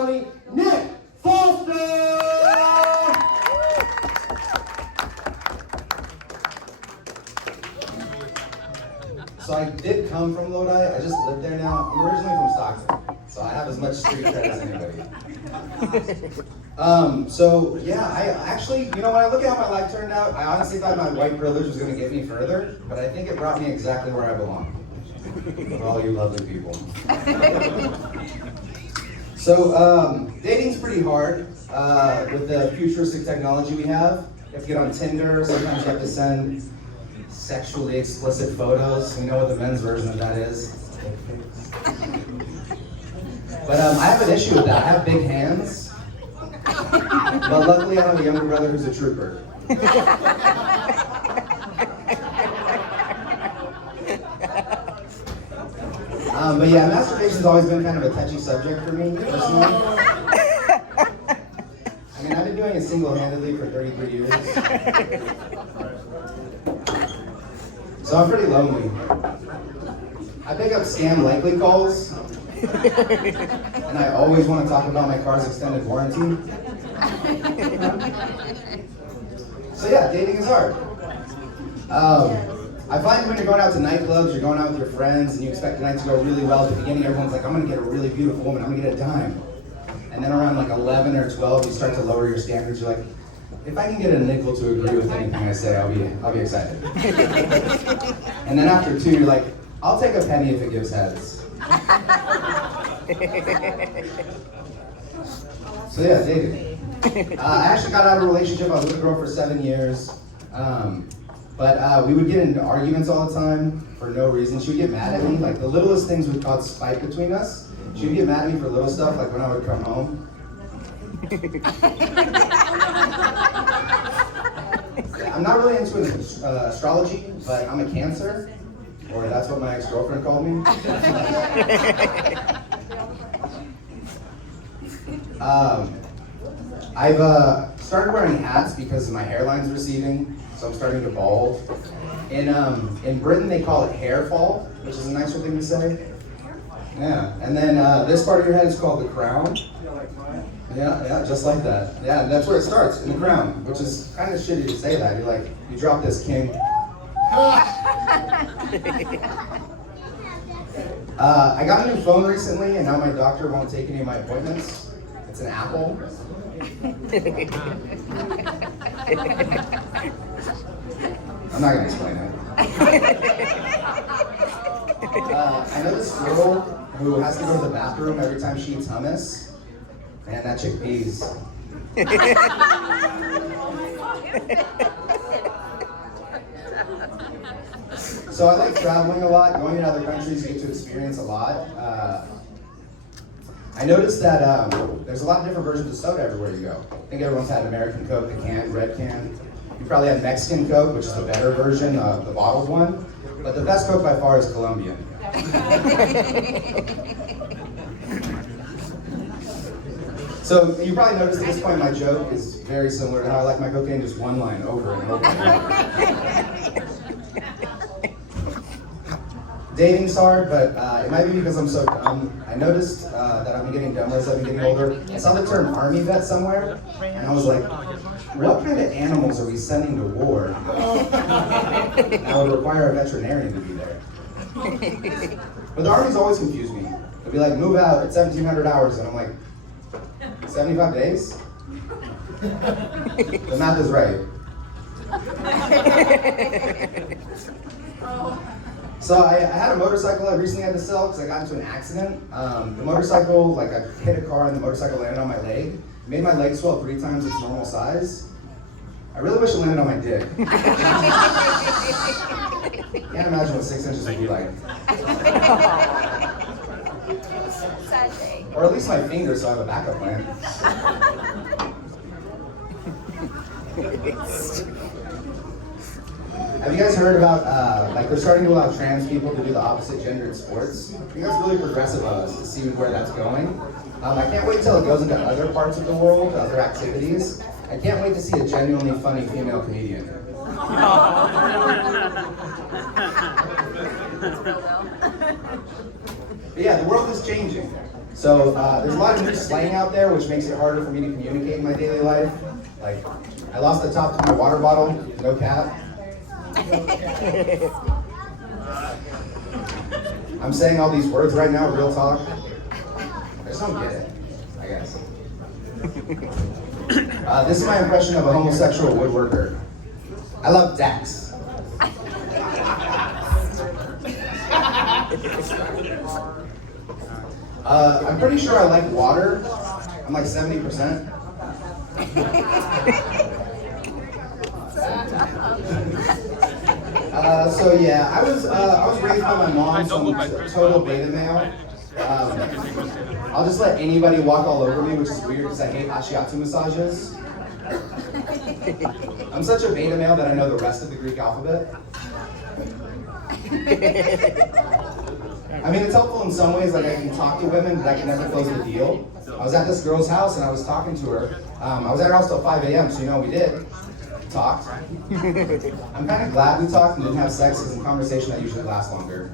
everybody, Nick Foster! So I did come from Lodi, I just live there now. I'm originally from Stockton, so I have as much street cred as anybody. So yeah, I actually, you know, when I look at how my life turned out, I honestly thought my white privilege was gonna get me further, but I think it brought me exactly where I belong. With all you lovely people. So, dating's pretty hard with the futuristic technology we have. You have to get on Tinder, sometimes you have to send sexually explicit photos. We know what the men's version of that is. But I have an issue with that. I have big hands. But luckily I have a younger brother who's a trooper. But yeah, masturbation's always been kind of a touchy subject for me, personally. I mean, I've been doing it single-handedly for 33 years. So I'm pretty lonely. I pick up scam likely calls, and I always want to talk about my car's extended warranty. So yeah, dating is hard. I find when you're going out to nightclubs, you're going out with your friends, and you expect the night to go really well. At the beginning, everyone's like, I'm gonna get a really beautiful woman, I'm gonna get a dime. And then around like 11 or 12, you start to lower your standards. You're like, if I can get a nickel to agree with anything I say, I'll be excited. And then after 2, you're like, I'll take a penny if it gives heads. So yeah, dating. I actually got out of a relationship. I was with a girl for 7 years. But we would get into arguments all the time for no reason. She would get mad at me. Like the littlest things would cause spite between us. She would get mad at me for little stuff, like when I would come home. I'm not really into astrology, but I'm a Cancer, or that's what my ex-girlfriend called me. I've started wearing hats because my hairline's receding. So I'm starting to bald. In Britain, they call it hair fall, which is a nicer thing to say. Yeah, and then this part of your head is called the crown. Yeah, just like that. Yeah, that's where it starts, in the crown, which is kind of shitty to say that. You're like, you drop this king. I got a new phone recently, and now my doctor won't take any of my appointments. It's an Apple. I'm not gonna explain it. I know this girl who has to go to the bathroom every time she eats hummus. Man, that chick pees. So I like traveling a lot, going to other countries, you get to experience a lot. I noticed that there's a lot of different versions of soda everywhere you go. I think everyone's had American Coke, the can, red can. You probably had Mexican Coke, which is the better version, the bottled one. But the best Coke by far is Colombian. So you probably noticed at this point my joke is very similar to how I like my cocaine, just one line over and over and over. Dating's hard, but it might be because I'm so dumb. I noticed that I've been getting dumber as I've been getting older. I saw the term army vet somewhere, and I was like, what kind of animals are we sending to war? That would require a veterinarian to be there. But the army's always confused me. They'll be like, move out at 1,700 hours, and I'm like, 75 days? The math is right. So I had a motorcycle I recently had to sell because I got into an accident. The motorcycle, like I hit a car and the motorcycle landed on my leg. It made my leg swell 3 times its normal size. I really wish it landed on my dick. Can't imagine what 6 inches would be like. Sad day. Or at least my finger so I have a backup plan. Have you guys heard about, like they're starting to allow trans people to do the opposite gender in sports? I think that's really progressive of us to see where that's going. I can't wait till it goes into other parts of the world, other activities. I can't wait to see a genuinely funny female comedian. But yeah, the world is changing. So there's a lot of new slang out there, which makes it harder for me to communicate in my daily life. Like, I lost the top to my water bottle, no cap. I'm saying all these words right now, real talk. I just don't get it, I guess. This is my impression of a homosexual woodworker. I love Dax. I'm pretty sure I like water. I'm like 70%. So yeah, I was raised by my mom, so I'm total beta male. I'll just let anybody walk all over me, which is weird because I hate ashiatsu massages. I'm such a beta male that I know the rest of the Greek alphabet. I mean, it's helpful in some ways, like I can talk to women, but I can never close the deal. I was at this girl's house and I was talking to her. I was at her house till 5 a.m., so you know what we did? Talked. I'm kind of glad we talked and didn't have sex because in conversation that usually lasts longer.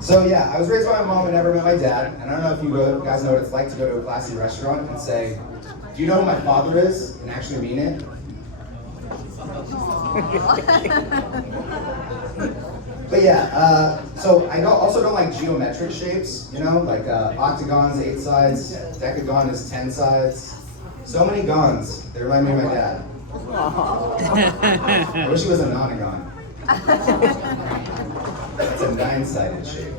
So yeah, I was raised by my mom and never met my dad. And I don't know if you guys know what it's like to go to a classy restaurant and say, do you know who my father is? And actually mean it. But yeah, so I also don't like geometric shapes, you know, like octagon's 8 sides, decagon is 10 sides. So many gons, they remind me of my dad. I wish he was a nonagon. It's a 9-sided shape.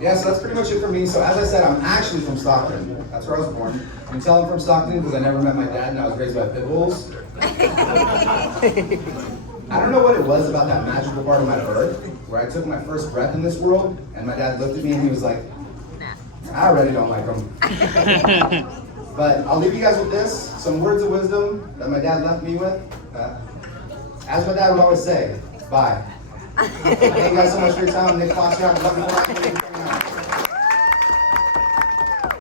Yeah, so that's pretty much it for me. So as I said, I'm actually from Stockton. That's where I was born. You can tell I'm from Stockton because I never met my dad and I was raised by pit bulls. I don't know what it was about that magical part of my birth where I took my first breath in this world and my dad looked at me and he was like, I already don't like him. But I'll leave you guys with this, some words of wisdom that my dad left me with. As my dad would always say, bye. Thank you guys so much for your time. Nick Foster, love you.